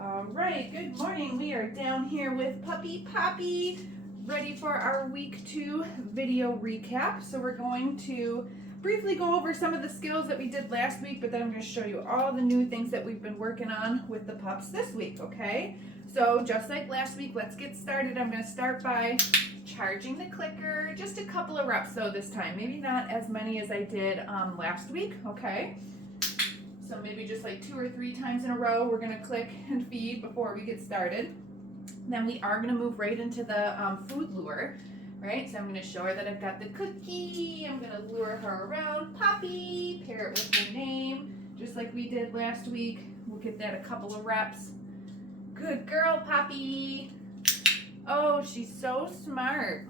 All right, good morning. We are down here with Puppy Poppy, ready for our week 2 video recap. So we're going to briefly go over some of the skills that we did last week, but then I'm going to show you all the new things that we've been working on with the pups this week, okay? So just like last week, let's get started. I'm going to start by charging the clicker, just a couple of reps though this time, maybe not as many as I did last week, okay? So maybe just like 2 or 3 times in a row, we're gonna click and feed before we get started. Then we are gonna move right into the food lure, right? So I'm gonna show her that I've got the cookie. I'm gonna lure her around. Poppy, pair it with her name, just like we did last week. We'll get that a couple of reps. Good girl, Poppy. Oh, she's so smart.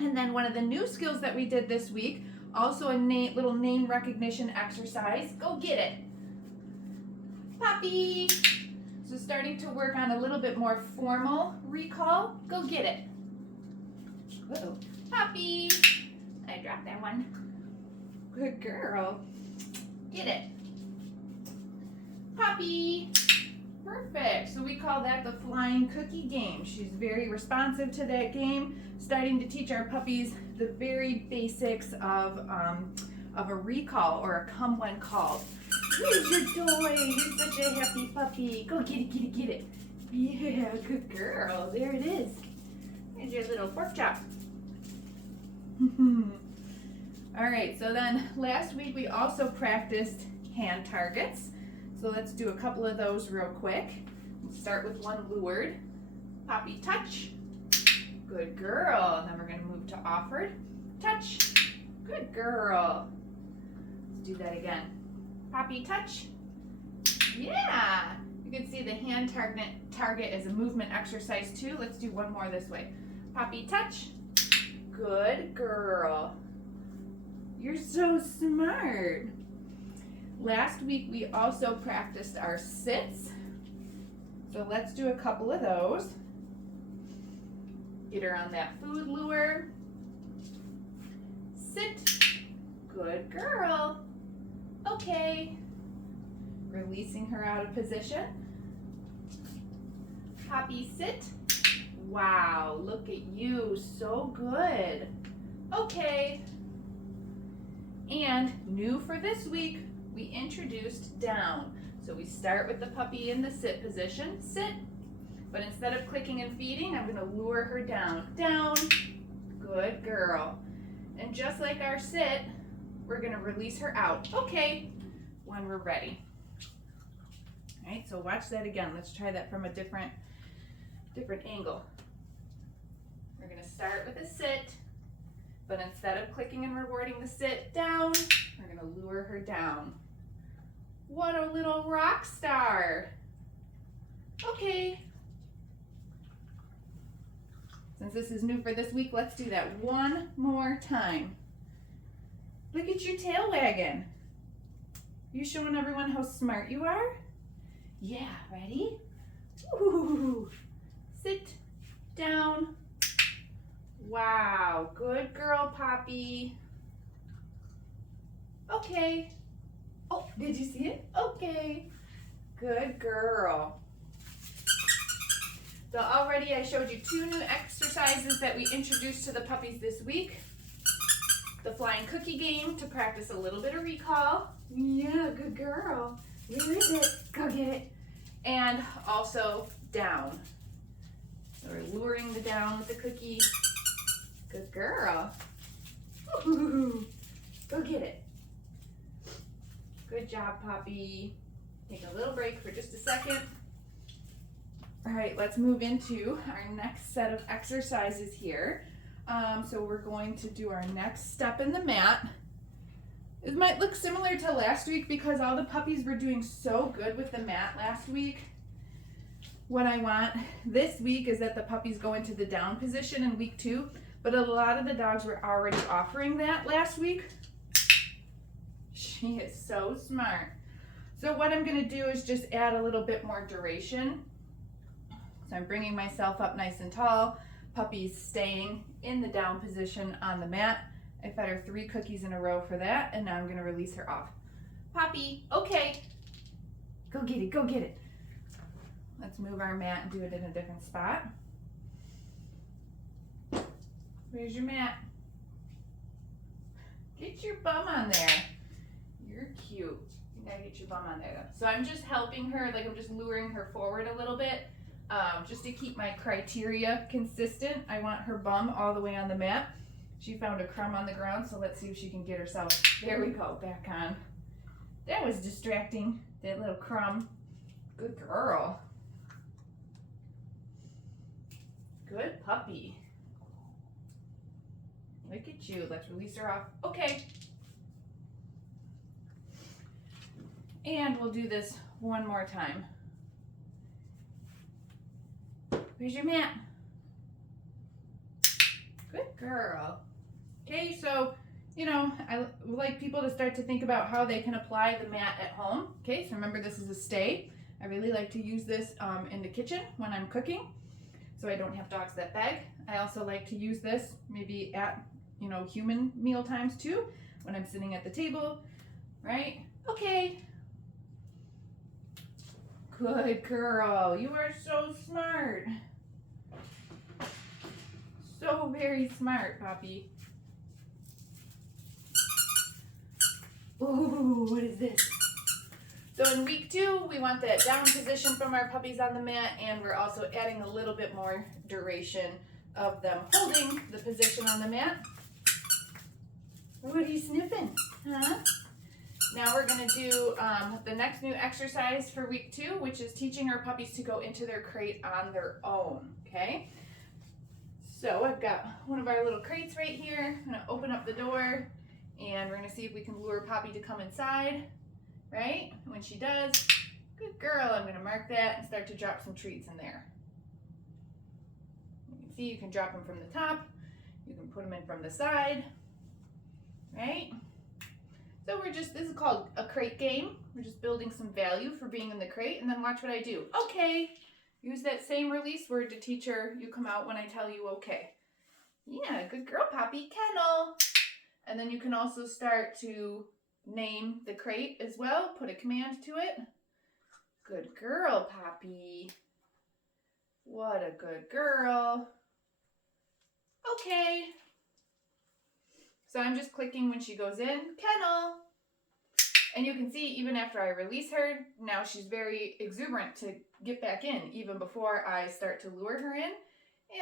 And then one of the new skills that we did this week, also a little name recognition exercise. Go get it. Poppy. So starting to work on a little bit more formal recall. Go get it. Uh-oh. Poppy. I dropped that one. Good girl. Get it. Poppy. Perfect. So we call that the flying cookie game. She's very responsive to that game, starting to teach our puppies the very basics of a recall or a come when called. Here's your toy. You're such a happy puppy. Go get it, get it, get it. Yeah, good girl. There it is. Here's your little pork chop. All right, so then last week we also practiced hand targets. So let's do a couple of those real quick. We'll start with one lured. Poppy, touch. Good girl. And then we're going to move to offered. Touch. Good girl. Let's do that again. Poppy, touch. Yeah. You can see the hand target is a movement exercise too. Let's do one more this way. Poppy, touch. Good girl. You're so smart. Last week we also practiced our sits. So let's do a couple of those. Get her on that food lure. Sit. Good girl. Okay. Releasing her out of position. Poppy, sit. Wow, look at you. So good. Okay. And new for this week, we introduced down. So we start with the puppy in the sit position. Sit. But instead of clicking and feeding, I'm going to lure her down. Down. Good girl. And just like our sit, we're going to release her out. Okay. When we're ready. All right, so watch that again. Let's try that from a different angle. We're going to start with a sit, but instead of clicking and rewarding the sit down, we're going to lure her down. What a little rock star. Okay. Since this is new for this week, let's do that one more time. Look at your tail wagging. You showing everyone how smart you are? Yeah, ready? Ooh. Sit down. Wow, good girl, Poppy. Okay. Oh, did you see it? Okay. Good girl. So already I showed you 2 new exercises that we introduced to the puppies this week. The flying cookie game to practice a little bit of recall. Yeah, good girl. Where is it? Go get it. And also down. So we're luring the down with the cookie. Good girl. Ooh, go get it. Good job, Poppy. Take a little break for just a second. All right, let's move into our next set of exercises here. So we're going to do our next step in the mat. It might look similar to last week because all the puppies were doing so good with the mat last week. What I want this week is that the puppies go into the down position in week 2, but a lot of the dogs were already offering that last week. She is so smart. So what I'm going to do is just add a little bit more duration. So I'm bringing myself up nice and tall. Puppy's staying in the down position on the mat. I fed her 3 cookies in a row for that, and now I'm going to release her off. Poppy, okay. Go get it, go get it. Let's move our mat and do it in a different spot. Where's your mat? Get your bum on there. You're cute. You gotta get your bum on there. So I'm just helping her, like I'm just luring her forward a little bit, just to keep my criteria consistent. I want her bum all the way on the mat. She found a crumb on the ground, so let's see if she can get herself, there we go, back on. That was distracting, that little crumb. Good girl. Good puppy. Look at you. Let's release her off. Okay. And we'll do this one more time. Where's your mat? Good girl. Okay, so, you know, I like people to start to think about how they can apply the mat at home. Okay, so remember this is a stay. I really like to use this in the kitchen when I'm cooking, so I don't have dogs that beg. I also like to use this maybe at, you know, human meal times too, when I'm sitting at the table, right? Okay. Good girl. You are so smart. So very smart, Poppy. Ooh, what is this? So in week 2, we want that down position from our puppies on the mat, and we're also adding a little bit more duration of them holding the position on the mat. What are you sniffing? Huh? Now we're going to do the next new exercise for week 2, which is teaching our puppies to go into their crate on their own, okay? So I've got one of our little crates right here. I'm going to open up the door, and we're going to see if we can lure Poppy to come inside, right? When she does, good girl, I'm going to mark that and start to drop some treats in there. You can see you can drop them from the top. You can put them in from the side, right? So this is called a crate game. We're just building some value for being in the crate, and then watch what I do. Okay. Use that same release word to teach her, you come out when I tell you okay. Yeah, good girl, Poppy. Kennel. And then you can also start to name the crate as well. Put a command to it. Good girl, Poppy. What a good girl. Okay. So I'm just clicking when she goes in, kennel. And you can see even after I release her, now she's very exuberant to get back in, even before I start to lure her in.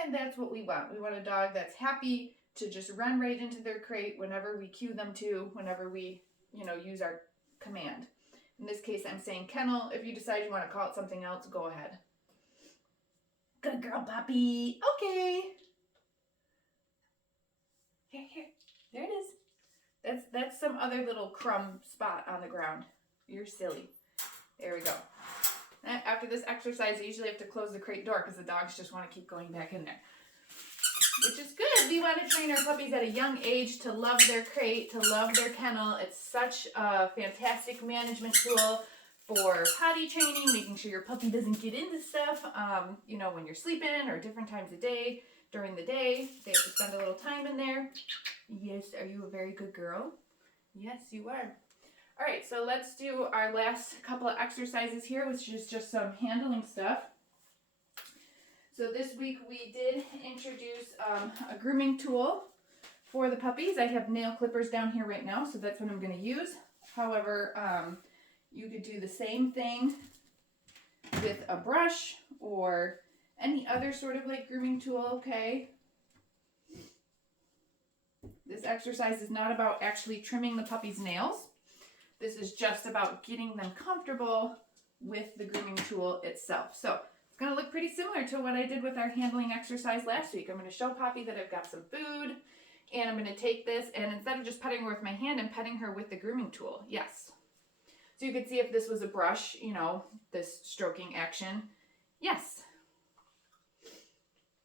And that's what we want. We want a dog that's happy to just run right into their crate whenever we cue them to, whenever we, you know, use our command. In this case, I'm saying kennel. If you decide you want to call it something else, go ahead. Good girl, Poppy. Okay. Here. There it is. That's some other little crumb spot on the ground. You're silly. There we go. After this exercise, I usually have to close the crate door because the dogs just want to keep going back in there. Which is good. We want to train our puppies at a young age to love their crate, to love their kennel. It's such a fantastic management tool for potty training, making sure your puppy doesn't get into stuff, you know, when you're sleeping or different times of day. During the day, they have to spend a little time in there. Yes, are you a very good girl? Yes, you are. All right, so let's do our last couple of exercises here, which is just some handling stuff. So this week we did introduce a grooming tool for the puppies. I have nail clippers down here right now, so that's what I'm going to use. However, you could do the same thing with a brush or any other sort of like grooming tool, okay? This exercise is not about actually trimming the puppy's nails. This is just about getting them comfortable with the grooming tool itself. So it's going to look pretty similar to what I did with our handling exercise last week. I'm going to show Poppy that I've got some food, and I'm going to take this, and instead of just petting her with my hand, I'm petting her with the grooming tool. Yes. So you could see if this was a brush, you know, this stroking action. Yes.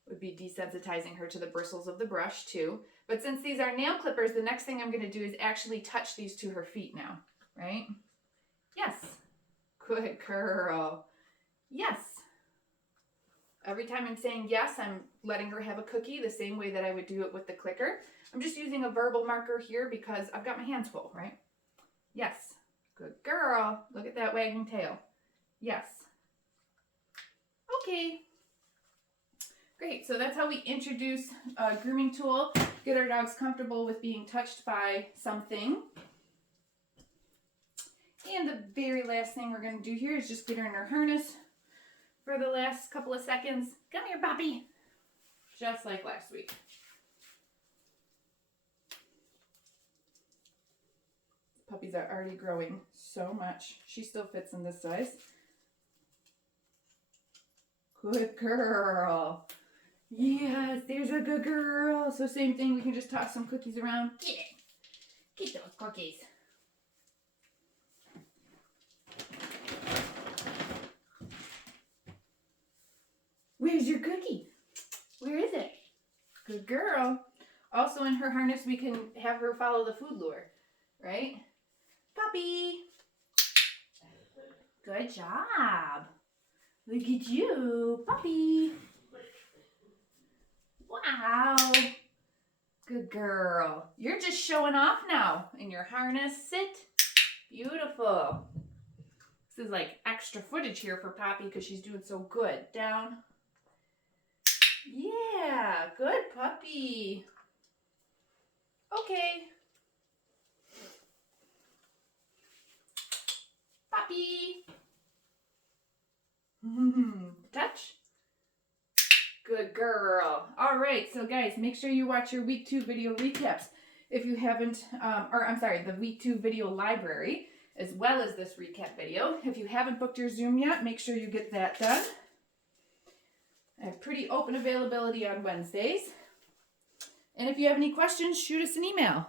Would be desensitizing her to the bristles of the brush too. But since these are nail clippers, the next thing I'm going to do is actually touch these to her feet now, right? Yes. Good girl. Yes. Every time I'm saying yes, I'm letting her have a cookie the same way that I would do it with the clicker. I'm just using a verbal marker here because I've got my hands full, right? Yes. Good girl. Look at that wagging tail. Yes. Okay. Great, so that's how we introduce a grooming tool, get our dogs comfortable with being touched by something. And the very last thing we're going to do here is just get her in her harness for the last couple of seconds. Come here, puppy. Just like last week. Puppies are already growing so much. She still fits in this size. Good girl. Yes, there's a good girl. So same thing, we can just toss some cookies around. Get it. Get those cookies. Where's your cookie? Where is it? Good girl. Also in her harness, we can have her follow the food lure, right? Puppy. Good job. Look at you, puppy. Wow. Good girl. You're just showing off now in your harness. Sit. Beautiful. This is like extra footage here for Poppy because she's doing so good. Down. Yeah, good puppy. Okay. Puppy. Touch. Good girl. All right, so guys, make sure you watch your week 2 video recaps if you haven't, the week 2 video library, as well as this recap video. If you haven't booked your Zoom yet, make sure you get that done. I have pretty open availability on Wednesdays. And if you have any questions, shoot us an email.